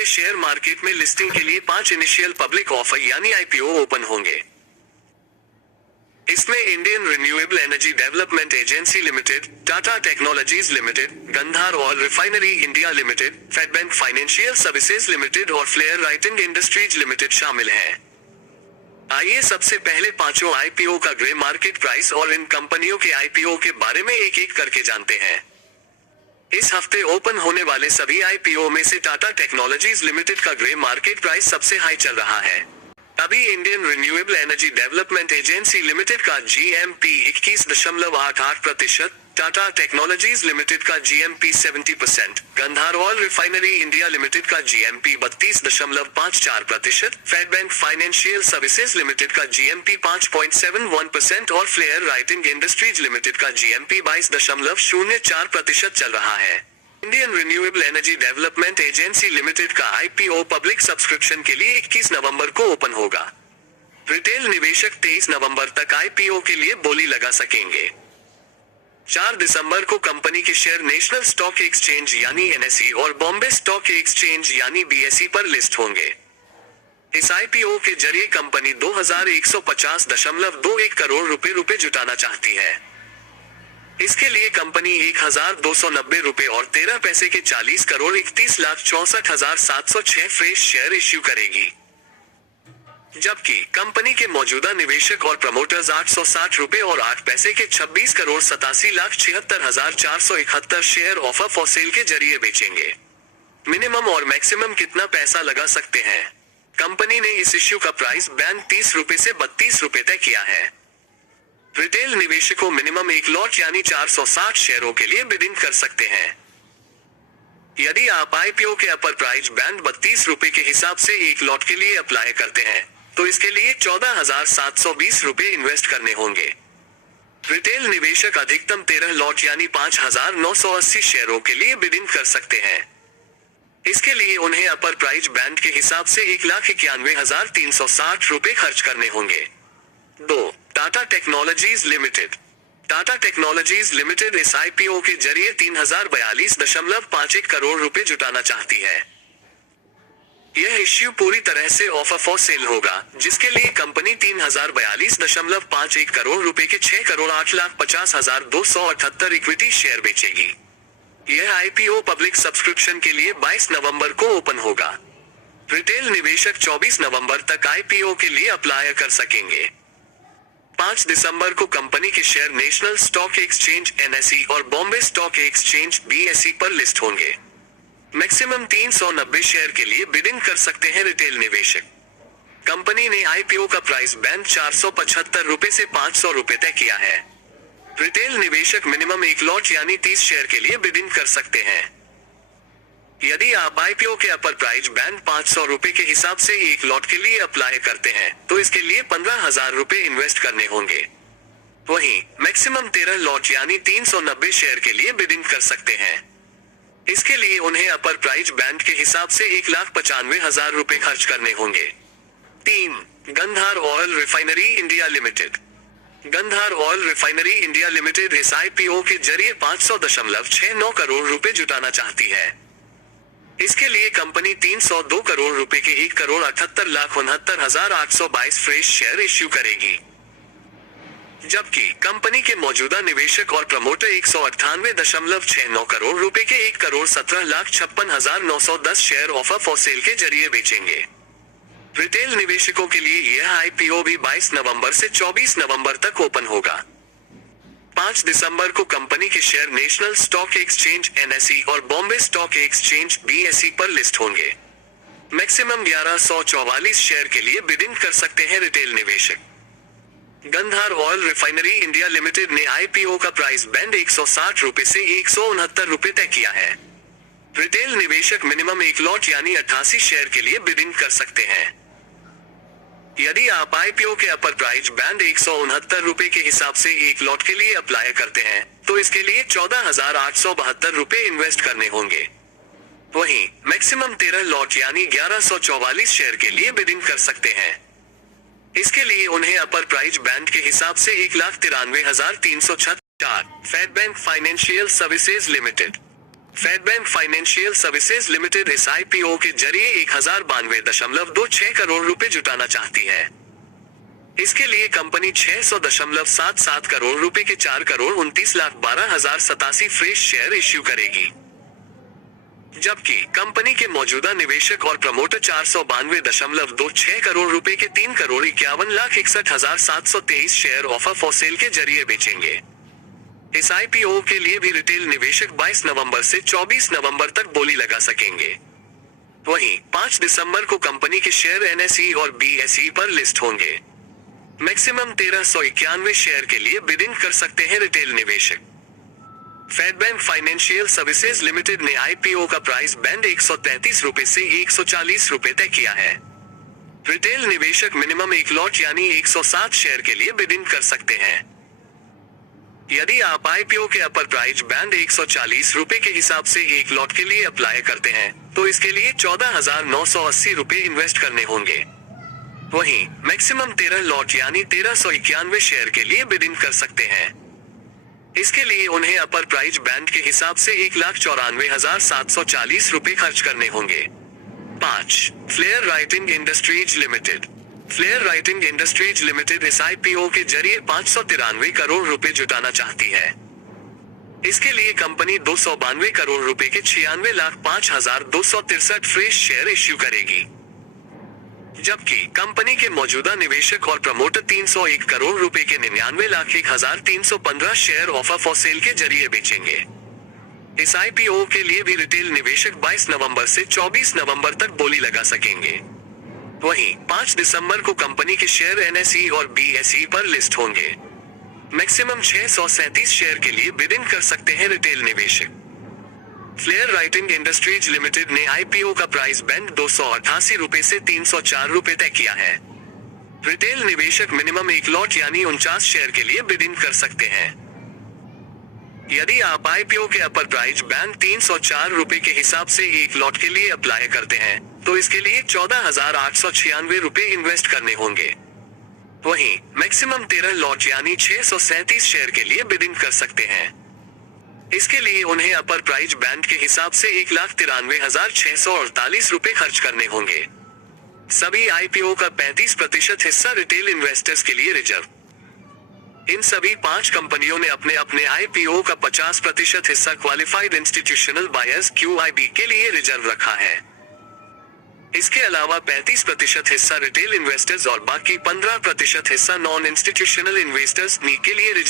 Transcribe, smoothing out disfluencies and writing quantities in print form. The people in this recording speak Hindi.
हफ्ते शेयर मार्केट में लिस्टिंग के लिए 5 इनिशियल पब्लिक ऑफर यानी आईपीओ ओपन होंगे। इसमें Indian renewable energy development agency limited, Tata technologies limited, Gandhar oil refinery India limited, Fedbank financial services limited और फ्लेयर राइटिंग इंडस्ट्रीज लिमिटेड शामिल हैं। आइए सबसे पहले पांचों आईपीओ का ग्रे मार्केट प्राइस और इन कंपनियों के आईपीओ के बारे में एक एक करके जानते हैं। इस हफ्ते ओपन होने वाले सभी आईपीओ में से टाटा टेक्नोलॉजीज लिमिटेड का ग्रे मार्केट प्राइस सबसे हाई चल रहा है। अभी Indian renewable energy development agency Limited का जीएमपी 21.88%, टाटा टेक्नोलॉजीज लिमिटेड का GMP 70%, Gandhar oil refinery India Limited का GMP 32.54%, Fedbank financial services Limited का जीएमपी 5.71% और फ्लेयर राइटिंग इंडस्ट्रीज लिमिटेड का जीएमपी 22.04% चल रहा है। Indian renewable energy development agency Limited का आईपीओ पब्लिक सब्सक्रिप्शन के लिए 21 नवंबर को ओपन होगा। रिटेल निवेशक 23 नवंबर तक आईपीओ के लिए बोली लगा सकेंगे। 4 दिसंबर को कंपनी के शेयर नेशनल स्टॉक एक्सचेंज यानी एनएसई और बॉम्बे स्टॉक एक्सचेंज यानी बीएसई पर लिस्ट होंगे। इस आईपीओ के जरिए कंपनी 2150.21 करोड़ रुपए जुटाना चाहती है। इसके लिए कंपनी 1290 रुपए और 13 पैसे के 40 करोड़ 31,64,706 फ्रेश शेयर इश्यू करेगी। जबकि कंपनी के मौजूदा निवेशक और प्रमोटर्स 860 रुपए और 8 पैसे के 26 crore 87,76,471 share offer for sale के जरिए बेचेंगे। मिनिमम और मैक्सिमम कितना पैसा लगा सकते हैं? कंपनी ने इस इश्यू का प्राइस बैंड 30 रुपए से 32 रुपए तय किया है। रिटेल निवेशकों मिनिमम एक लॉट यानी 460 शेयरों के लिए बिडिंग कर सकते हैं। यदि आप आईपीओ के अपर प्राइस बैंड 32 रुपए के हिसाब से एक लॉट के लिए अप्लाई करते हैं तो इसके लिए 14,720 रुपए इन्वेस्ट करने होंगे। रिटेल निवेशक अधिकतम 13 लॉट यानी 5,980 शेयरों के लिए बिडिंग कर सकते हैं। इसके लिए उन्हें अपर प्राइस बैंड के हिसाब से 1,91,360 रुपए खर्च करने होंगे। 2. Tata technologies limited. Tata technologies limited इस आईपीओ के जरिए 3042.51 करोड़ रुपए जुटाना चाहती है। यह इश्यू पूरी तरह से ऑफर फॉर सेल होगा, जिसके लिए कंपनी 3042.51 करोड़ रुपए के 6 करोड़ 8,50,278 इक्विटी शेयर बेचेगी। यह आईपीओ पब्लिक सब्सक्रिप्शन के लिए 22 नवंबर को ओपन होगा। रिटेल निवेशक 24 नवंबर तक आईपीओ के लिए अप्लाई कर सकेंगे। 5 दिसंबर को कंपनी के share national stock exchange NSE और बॉम्बे स्टॉक एक्सचेंज बीएसई पर लिस्ट होंगे। मैक्सिमम 390 शेयर के लिए बिडिंग कर सकते हैं रिटेल निवेशक। कंपनी ने आईपीओ का प्राइस बैंड 475 रुपए से 500 रुपए तय किया है। रिटेल निवेशक मिनिमम एक लॉट यानी 30 शेयर के लिए बिडिंग कर सकते हैं। यदि आप आईपीओ के अपर प्राइस बैंड 500 रुपए के हिसाब से एक लॉट के लिए अप्लाई करते हैं तो इसके लिए 15,000 रुपए इन्वेस्ट करने होंगे। वहीं मैक्सिमम 13 लॉट यानी 390 शेयर के लिए बिडिंग कर सकते हैं। इसके लिए उन्हें अपर प्राइस बैंड के हिसाब से 1,95,000 रुपए खर्च करने होंगे। 3. Gandhar oil refinery India limited. Gandhar oil refinery India limited इस आईपीओ के जरिए 500.69 करोड़ रुपए जुटाना चाहती है। इसके लिए कंपनी 302 करोड़ रुपए के 1,78,69,822 फ्रेश शेयर इश्यू करेगी। जबकि कंपनी के मौजूदा निवेशक और प्रमोटर 198.69 करोड़ रुपए के 1,17,56,910 शेयर ऑफर फॉर सेल के जरिए बेचेंगे। रिटेल निवेशकों के लिए यह आईपीओ भी 22 नवंबर से 24 नवंबर तक ओपन होगा। 5 दिसंबर को कंपनी के share national stock exchange NSE और बॉम्बे स्टॉक एक्सचेंज बीएसई पर लिस्ट होंगे। मैक्सिमम 1144 शेयर के लिए बिडिंग कर सकते हैं रिटेल निवेशक। Gandhar oil refinery India limited ने आईपीओ का प्राइस बैंड 160 रुपए से 169 रुपए तय किया है। रिटेल निवेशक मिनिमम एक लॉट यानी 88 शेयर के लिए बिडिंग कर सकते हैं। यदि आप आईपीओ के अपर प्राइस बैंड 169 रुपए के हिसाब से एक लॉट के लिए अप्लाई करते हैं तो इसके लिए 14,872 रुपए इन्वेस्ट करने होंगे। वहीं मैक्सिमम 13 लॉट यानी 1144 शेयर के लिए बिडिंग कर सकते हैं। इसके लिए उन्हें अपर प्राइस बैंड के हिसाब से 1,93,346। Fedbank financial services limited. Fedbank financial services limited इस IPO के जरिए 1092.26 करोड़ रुपए जुटाना चाहती है। इसके लिए कंपनी 600.77 करोड़ रुपए के 4,29,12,087 फ्रेश शेयर इश्यू करेगी, जबकि कंपनी के मौजूदा निवेशक और प्रमोटर 492.26 करोड़ रुपए के 3,51,61,723 शेयर ऑफर फॉर सेल के जरिए बेचेंगे। इस IPO के लिए भी रिटेल निवेशक 22 नवंबर से 24 नवंबर तक बोली लगा सकेंगे। वहीं 5 दिसंबर को कंपनी के शेयर NSE और BSE पर लिस्ट होंगे। मैक्सिमम 1391 शेयर के लिए बिडिंग कर सकते हैं रिटेल निवेशक। Fedbank financial services limited ने IPO का प्राइस बैंड 133 रुपए से 140 रुपए तय किया है। रिटेल निवेशक मिनिमम 1 लॉट यानी 107 शेयर के लिए बिडिंग कर सकते हैं। यदि आप IPO के अपर प्राइस बैंड 140 रुपए के हिसाब से 1 लॉट के लिए अप्लाई करते हैं, तो इसके लिए 14,980 रुपए इन्वेस्ट करने होंगे। वहीं मैक्सिमम 13 लॉट यानी 1391 शेयर के लिए बिडिंग कर सकते हैं। इसके लिए उन्हें अपर प्राइस बैंड के हिसाब से 1,94,740 रुपए खर्च करने होंगे। 5. Flair writing industries limited. Flair writing industries limited इस IPO के जरिए 593 करोड़ रुपए जुटाना चाहती है। इसके लिए कंपनी 292 करोड़ रुपए के 96,05,263 फ्रेश शेयर इश्यू करेगी, जबकि कंपनी के मौजूदा निवेशक और प्रमोटर 301 करोड़ रुपए के 99,01,315 शेयर ऑफर फॉर सेल के जरिए बेचेंगे। इस IPO के लिए भी रिटेल निवेशक 22 नवंबर से 24 नवंबर तक बोली लगा सकेंगे। वहीं 5 दिसंबर को कंपनी के शेयर NSE और BSE पर लिस्ट होंगे। मैक्सिमम 637 शेयर के लिए बिडिंग कर सकते हैं रिटेल निवेशक। फ्लेयर राइटिंग इंडस्ट्रीज लिमिटेड ने IPO का प्राइस बैंड 288 रुपए से 304 रुपए तय किया है। रिटेल निवेशक मिनिमम 1 लॉट यानी 49 शेयर के लिए बिडिंग कर सकते हैं। यदि आप IPO के अपर प्राइस बैंड 304 रुपए के हिसाब से 1 लॉट के लिए अप्लाई करते हैं, तो इसके लिए 14,896 रुपए इन्वेस्ट करने होंगे। वहीं मैक्सिमम 13 लॉट यानी 637 शेयर के लिए बिडिंग कर सकते हैं। इसके लिए उन्हें अपर प्राइस बैंड के हिसाब से 1,93,648 रुपए खर्च करने होंगे। सभी IPO का 35% हिस्सा रिटेल इन्वेस्टर्स के लिए रिजर्व। इन सभी 5 कंपनियों ने अपने अपने IPO का 50% हिस्सा क्वालिफाइड इंस्टीट्यूशनल बायर्स QIB के लिए रिजर्व रखा है। इसके अलावा 35% हिस्सा रिटेल इन्वेस्टर्स और बाकी 15% हिस्सा नॉन इंस्टीट्यूशनल इन्वेस्टर्स के लिए रिजर्व